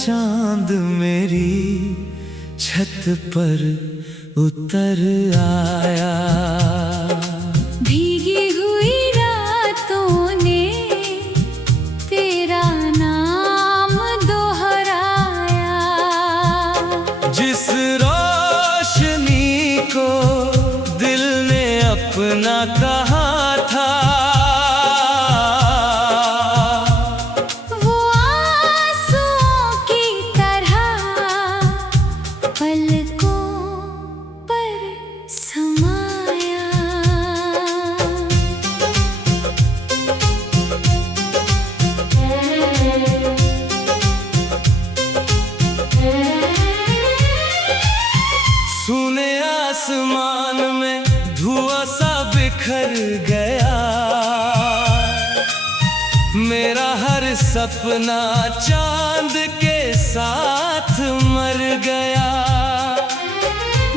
चांद मेरी छत पर उतर आया। भीगी हुई रातों ने तेरा नाम दोहराया। जिस रोशनी को दिल ने अपना कहा था, वो आंसुओं की तरह पलकों पर समाया। सुने आसमान में धुआं सा बिखर गया। मेरा हर सपना चांद के साथ मर गया।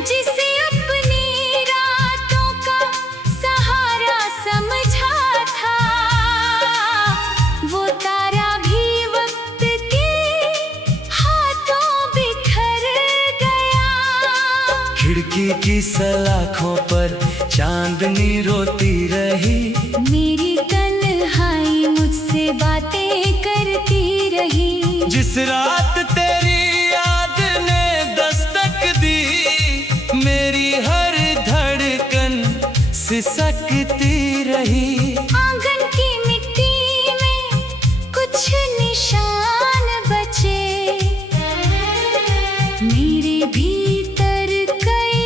जिसे अपनी रातों का सहारा समझा था, वो तारा भी वक्त के हाथों बिखर गया। खिड़की की सलाखों पर चांदनी रोती रही। मेरी तन्हाई मुझसे बातें करती रही। जिस रात तेरी याद ने दस्तक दी, मेरी हर धड़कन सिसकती रही। आंगन की मिट्टी में कुछ निशान बचे, मेरे भीतर कई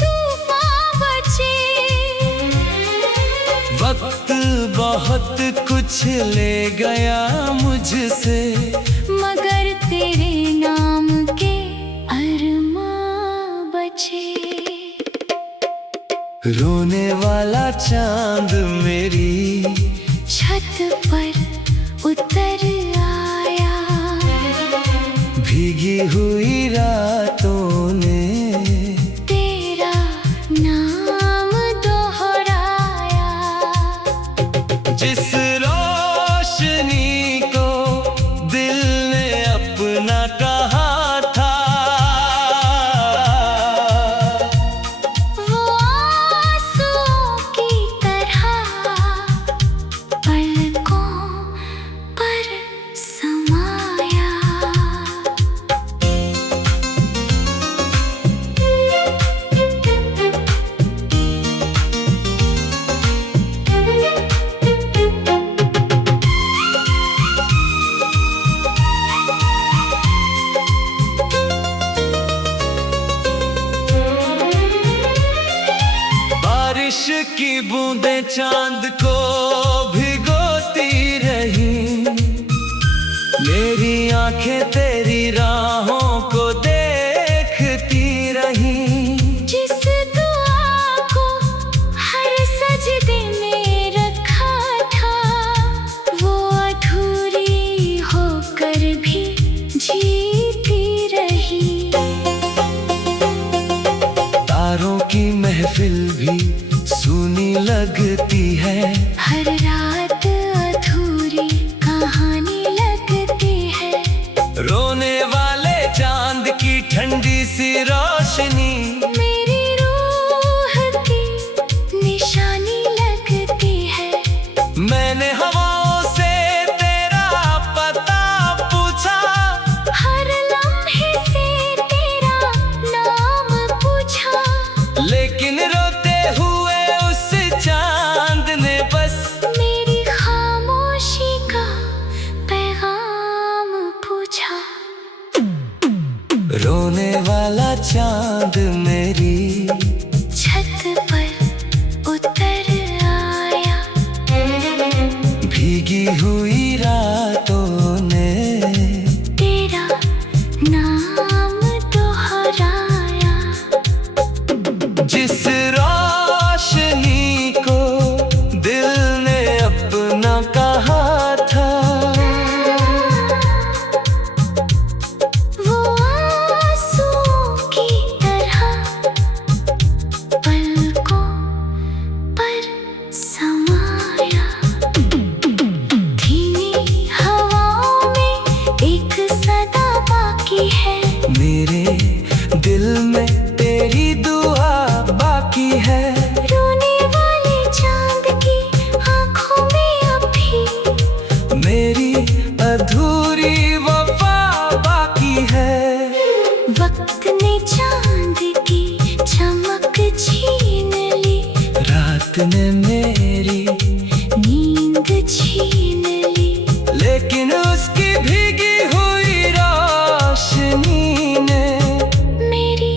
तूफान बचे। वक्त बहुत कुछ ले गया मुझसे, मगर तेरे नाम के अरमां बचे। रोने वाला चांद मेरी छत पर उतर आया। भीगी हुई रातों ने तेरा नाम दोहराया। जिस रोशनी को दिल ने अपना कहा था, वो आंसुओं की तरह पलकों पर समाया। बारिश की बूंदें चांद को भिगोती रही। मेरी आंखें तेरी राहों को देखती रही। जिस दुआ को हर सजदे में रखा था, वो अधूरी होकर भी जीती रही। तारों की महफिल भी सूनी लगती है। हर रात अधूरी कहानी लगती है। रोने वाले चांद की ठंडी सी रोशनी मेरी रूह की निशानी लगती है। मैंने हवाओं से तेरा पता पूछा। हर लम्हे से तेरा नाम पूछा। लेकिन रोते हुए उस चांद ने बस मेरी खामोशी का पैगाम पूछा। रोने वाला चांद मेरी छत पर उतर आया। भीगी हुई रातों ने तेरा नाम दोहराया। जिस रोशनी को दिल ने अपना कहा था, वो आंसुओं की चांद की चमक छीन ली, रात ने मेरी नींद छीन ली। लेकिन उसकी भीगी हुई रोशनी ने मेरी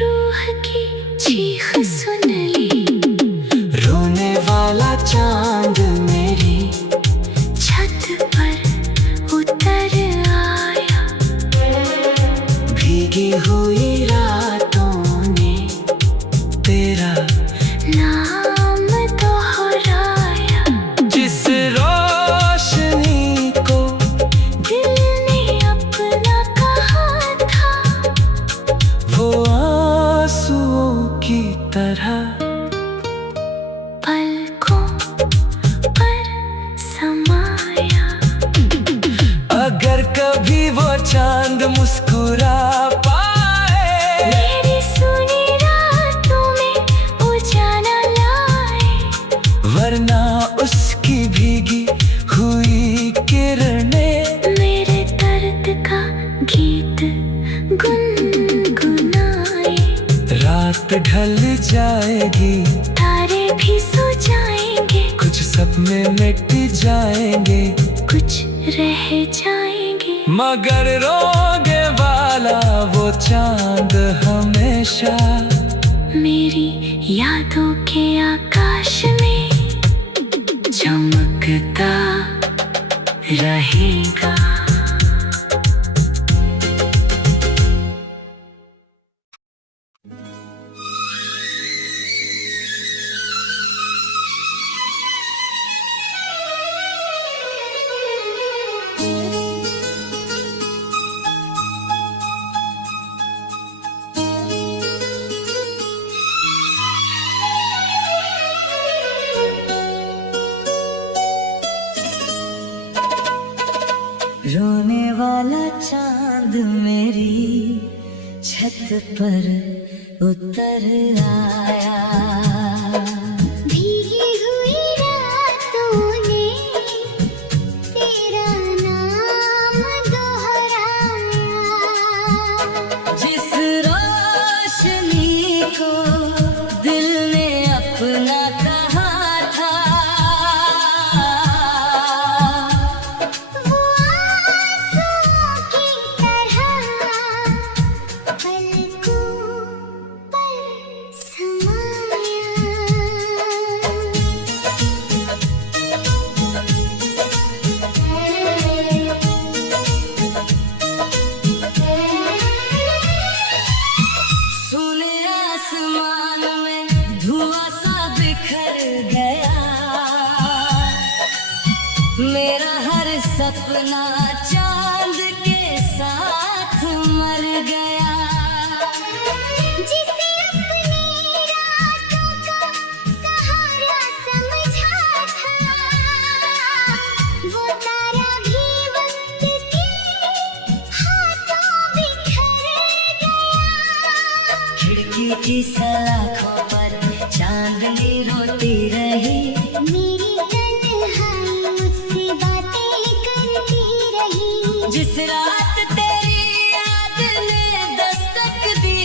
रूह की चीख सुन ली। रोने वाला चांद मेरी छत पर उतर आया, भीगी हुई रातों ने तेरा नाम दोहराया। जिस रोशनी को दिल ने अपना कहा था, वो आंसुओं की तरह पलकों पर समाया। अगर कभी वो चांद मुस्कुरा पाए, मेरी सुनी रातों में उजाला लाए, वरना उसकी भीगी हुई किरणें मेरे दर्द का गीत गुनगुनाए। रात ढल जाएगी, तारे भी सो जाएंगे, कुछ सपने मिट जाएंगे, कुछ रह जाएंगे, मगर रोगे वाला वो चांद हमेशा मेरी यादों के आकाश में चमकता रहेगा। रोने वाला चांद मेरी छत पर उतर आया, भीगी हुई रातों ने तेरा नाम दोहराया। जिस रोशनी को दिल ने अपना कहा था, वो आंसुओं की तरह पलकों पर समाया। सुने आसमान में धुआं सा बिखर गया, मेरा हर सपना चांद के साथ मर गया। जिसे अपनी रातों का सहारा समझा था, वो तारा भी वक्त के हाथों बिखर गया। खिड़की की सलाखों पर चांदनी रोती रही, मेरी तन्हाई मुझसे बातें करती रही। जिस रात तेरी याद ने दस्तक दी,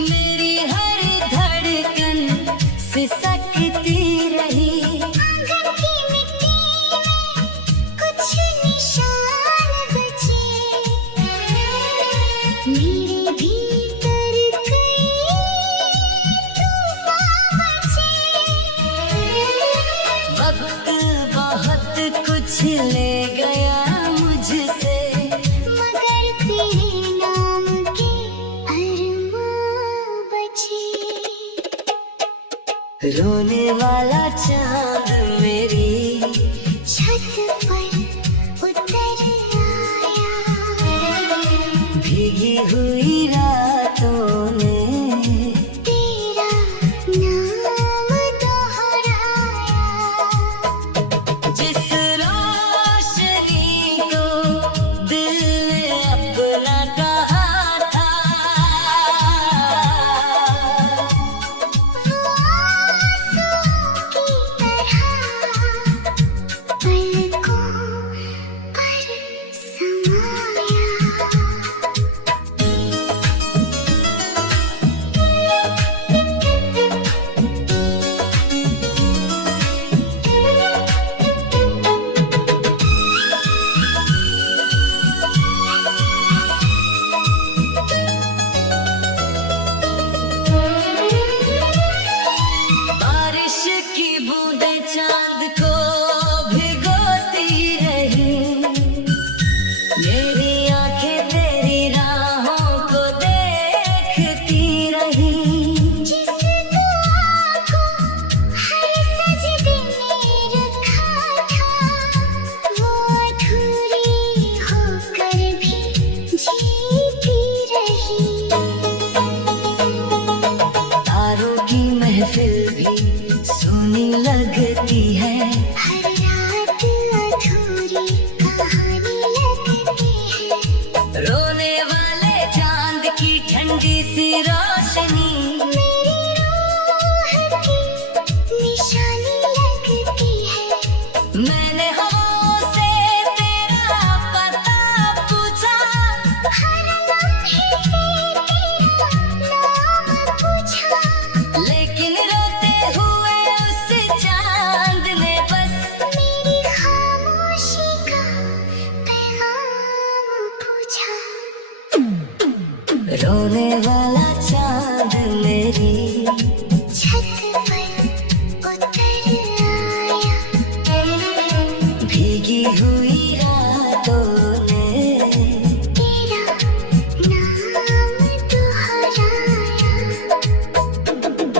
मेरी हर धड़कन सिसकती रही। आंगन की मिट्टी में कुछ निशान बचे, मेरे भीतर कई तूफान मचे। वक्त बहुत कुछ ले गया मुझसे, मगर तेरे नाम के अरमां बचे। रोने वाला चांद मेरी छत पर उतर आया, भीगी हुई रातों ने तेरा नाम दोहराया। जिस रोशनी को दिल ने अपना कहा था, वो आंसुओं की तरह पलकों भी सुनी लगती है। हर रात अधूरी कहानी लगती है। रोने वाले चांद की ठंडी सी रोशनी मेरी रूह की निशानी लगती है। मैंने हवाओं से तेरा पता पूछा, हर लम्हे से तेरा नाम पूछा। लेकिन रोते हुए उस चांद ने बस मेरी खामोशी का पैगाम पूछा। रोने वाला चांद मेरी छत पर उतर आया। भीगी हुई रातों ने तेरा नाम दोहराया।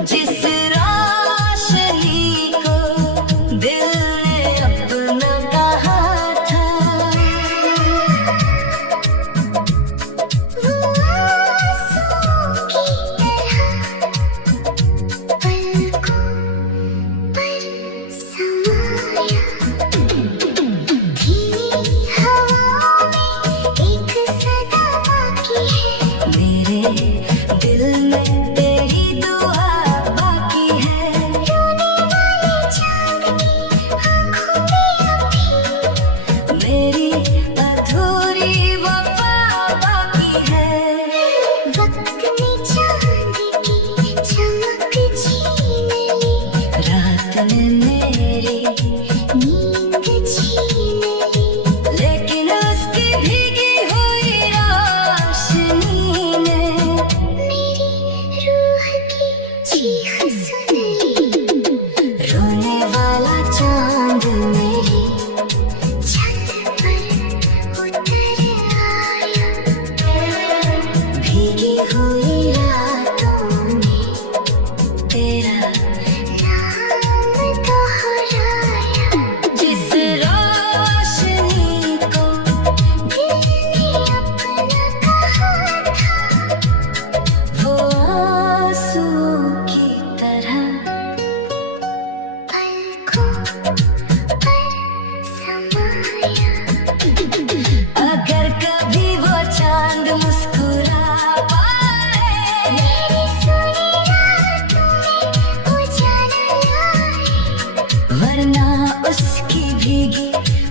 जिस रोशनी को दिल ने अपना कहा था, वो आंसू की तरह पलकों पर समाया। धीमी हवाओं में एक सदा बाकी है। मेरे दिल में तेरी दुआ बाकी है। रोने वाले चांद की आँखों में अभी मेरी अधूरी वफा बाकी है। वक्त ने चांद की चमक छीन ली। रात ने मेरी नींद छीन ली। लेकिन उसकी भीगी हुई रोशनी ने मेरी रूह की चीख सुन ली। रोने वाला चांद मेरी छत पर उतर आया। भीगी हुई रातों ने तेरा नाम दोहराया। जिस रोशनी को दिल ने अपना कहा था, वो आंसू की तरह पलकों पर समाया। अगर कभी वो चांद मुस्कुरा पाए, मेरी सुनी रातों में उजाला लाए। वरना उसकी भीगी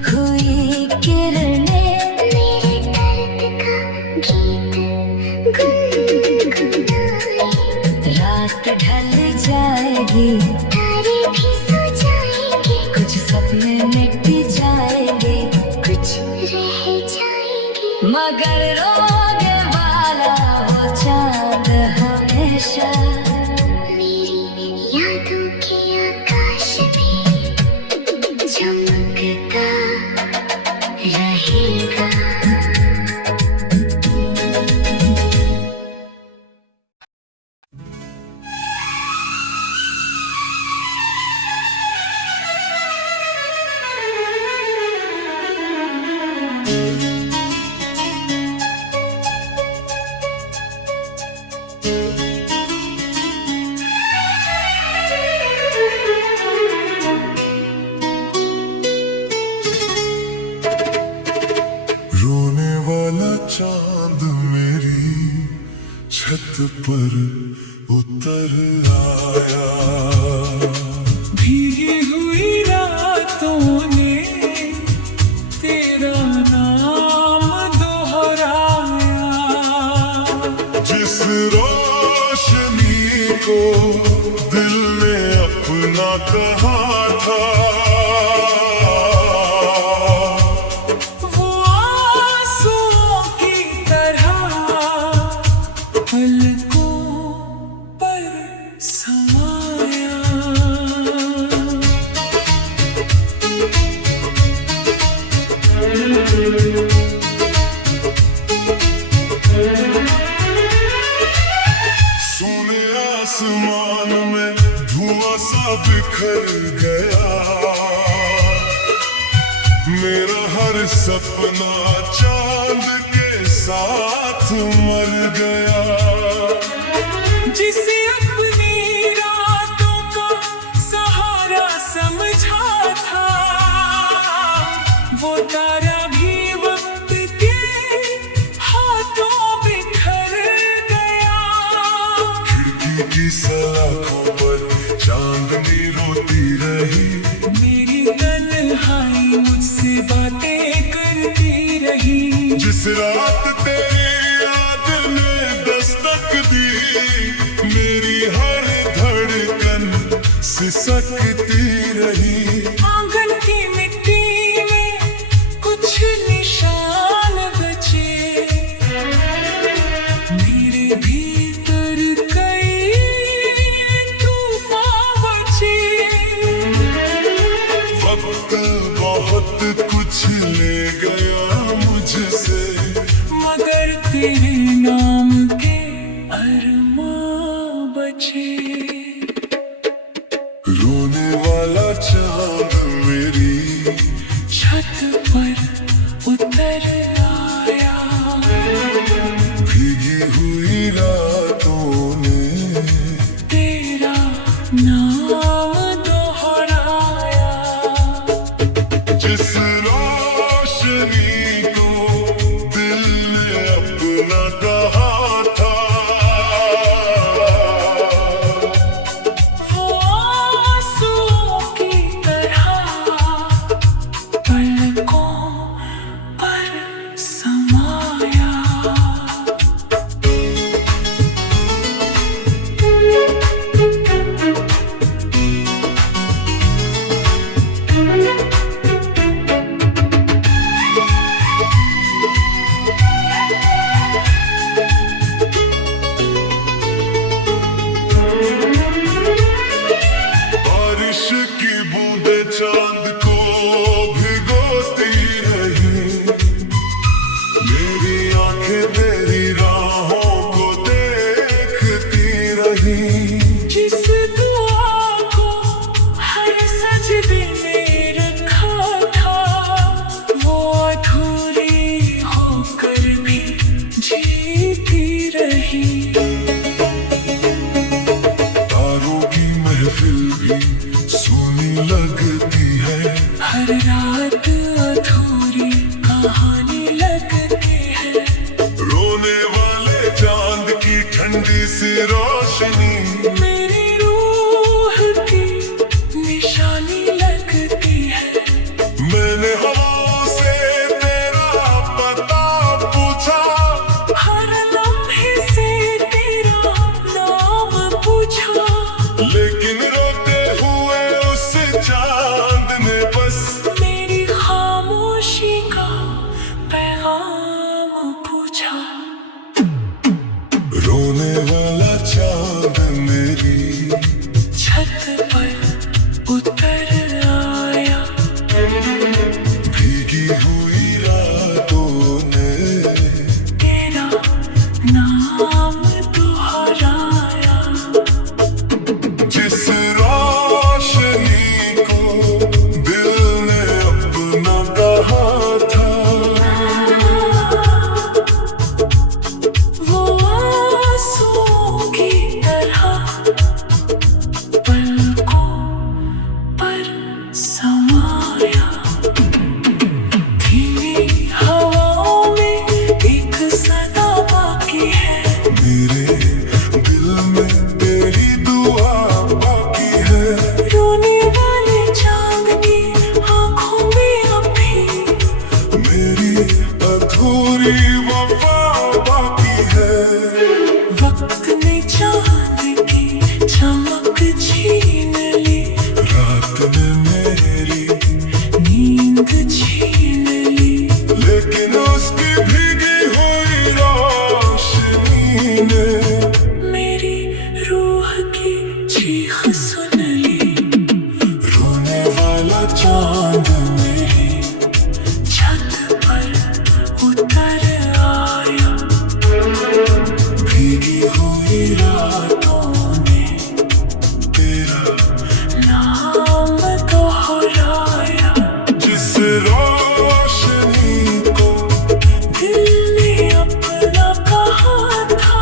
हुई किरणें मेरे दर्द का गीत गुनगुनाए। रात ढल जाएगी, तारे भी सो जाएंगे। कुछ सपने मिट जाएंगे, कुछ रह जाएंगे। मगर रोने वाला वो चांद हमेशा मेरी यादों के आकाश में चमकता रहेगा। रोने वाला चांद मेरी छत पर उतर आया। भीगी हुई रातों ने तेरा नाम दोहराया। जिस रोशनी को दिल ने अपना कहा था, वो आंसुओं की तरह पलकों पर समाया। सोने आसमान में धुआं सा बिखर गया। मेरा हर सपना चांद के साथ मर गया। जिसे अपनी रातों का की सलाखों पर चांदनी रोती रही। मेरी तन्हाई मुझसे बातें करती रही। जिस रात तेरी याद ने दस्तक दी, मेरी हर धड़कन सिसकती रही। आंगन की मिट्टी में कुछ निशान बचे, मेरे भीतर कई तूफान बचे। वक्त बहुत कुछ ले गया मुझसे, मगर तेरे नाम के अरमां बचे। रोने वाला चांद मेरी छत पर उतर आया, भीगी हुई रातों में तेरा नाम दोहराया। जिस रोशनी को दिल ने अपना कहा था, वो आंसुओं की तरह पलकों पर समाया। बारिश की बूंदें चांद को भिगोती रही। मेरी आंखें तेरी राहों को देखती रही। जिस दुआ को हर सजदे में रखा था, वो अधूरी होकर भी जीती रही। तारों की महफिल भी सोनी लगती है। हर रात अधूरी कहानी लगती है। रोने वाले चांद की ठंडी सी रोशनी मेरी रूह की निशानी लगती है। मैंने हवाओं से तेरा पता पूछा, हर लम्हे से तेरा नाम पूछा, लेकिन रोते हुए उस चांद ने बस मेरी खामोशी का पैगाम पूछा। रोने वाला चांद मेरी छत पर उतर आया, भीगी हुई रातों ने तेरा नाम दोहराया। जिस रोशनी को दिल ने अपना कहा था, वो आंसुओं की तरह पलकों पर समाया। धीमी हवाओं में एक सदा बाकी है, मेरे दिल में तेरी दुआ बाकी है। रोने वाले चांद की आंखों में अभी मेरी अधूरी वफा बाकी है। वक्त ने चांद की चमक छीन ली, रात ने मेरी नींद छीन ली। लेकिन उसकी भीगी हुई रोशनी ने मेरी रूह की चीख सुन ली। रोने वाला चांद मेरी छत पर उतर आया, भीगी हुई रातों ने तेरा नाम दोहराया। जिस रोशनी को दिल ने अपना कहा था,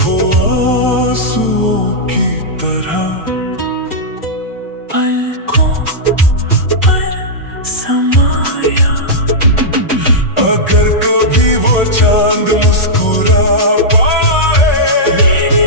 वो आंसुओं की तरह पलकों पर समाया। अगर कभी वो चांद मुस्कुरा पाए, मेरे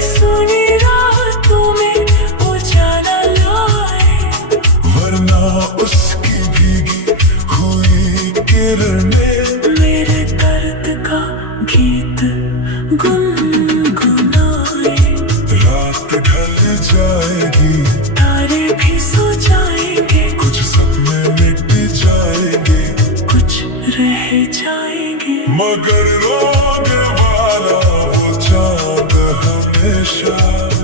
हमेशा